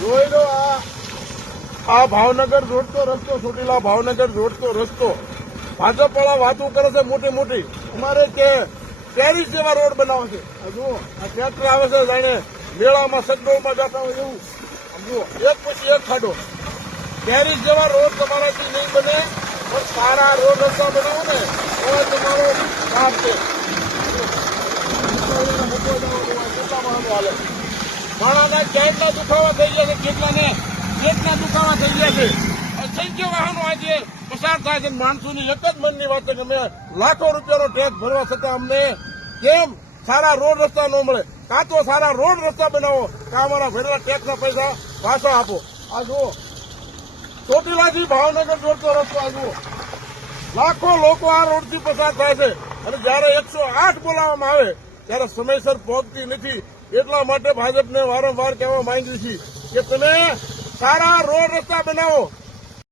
જોઈ લો આ ભાવનગર જોડતો રસ્તો, ચોટીલા ભાવનગર જોડતો રસ્તો. ભાજપ વાળા વાતો કરે છે મોટી મોટી. અમારે કે પેરિસ જેવા રોડ બનાવે છે. આ જુઓ, આ ટ્રેક્ટર આવે છે જાણે મેળામાં સગડોળમાં જતા હોય એવું. જુઓ, એક પછી એક ખાડો. પેરિસ જેવા રોડ તમારાથી નહીં બને, પણ સારા રોડ રસ્તા બનાવો ને તો તમારો લાભ છે. માણાના ક્યાંકના દુખાવા થઈ ગયા છે, કેટલાને કેટલા દુખાવા થઈ ગયા છે. અસંખ્ય વાહનો આજે પસાર થાય છે. માણસોની એક જ મનની વાત છે કે અમે લાખો રૂપિયાનો ટેક્સ ભરવા છતાં અમને કેમ સારા રોડ રસ્તા ન મળે. કાં તો સારા રોડ રસ્તા બનાવો, કાં અમારા ભરેલા ટેક્સના પૈસા પાછા આપો. આ જુઓ, ચોટીલાથી ભાવનગર જોડતો રસ્તો. આ જુઓ, લાખો લોકો આ રોડથી પસાર થાય છે અને જયારે 108 બોલાવવામાં આવે ત્યારે સમયસર પહોંચતી નથી. એટલા માટે ભાજપને વારંવાર કહેવા માંગીએ છીએ કે તમે સારા રોડ રસ્તા બનાવો.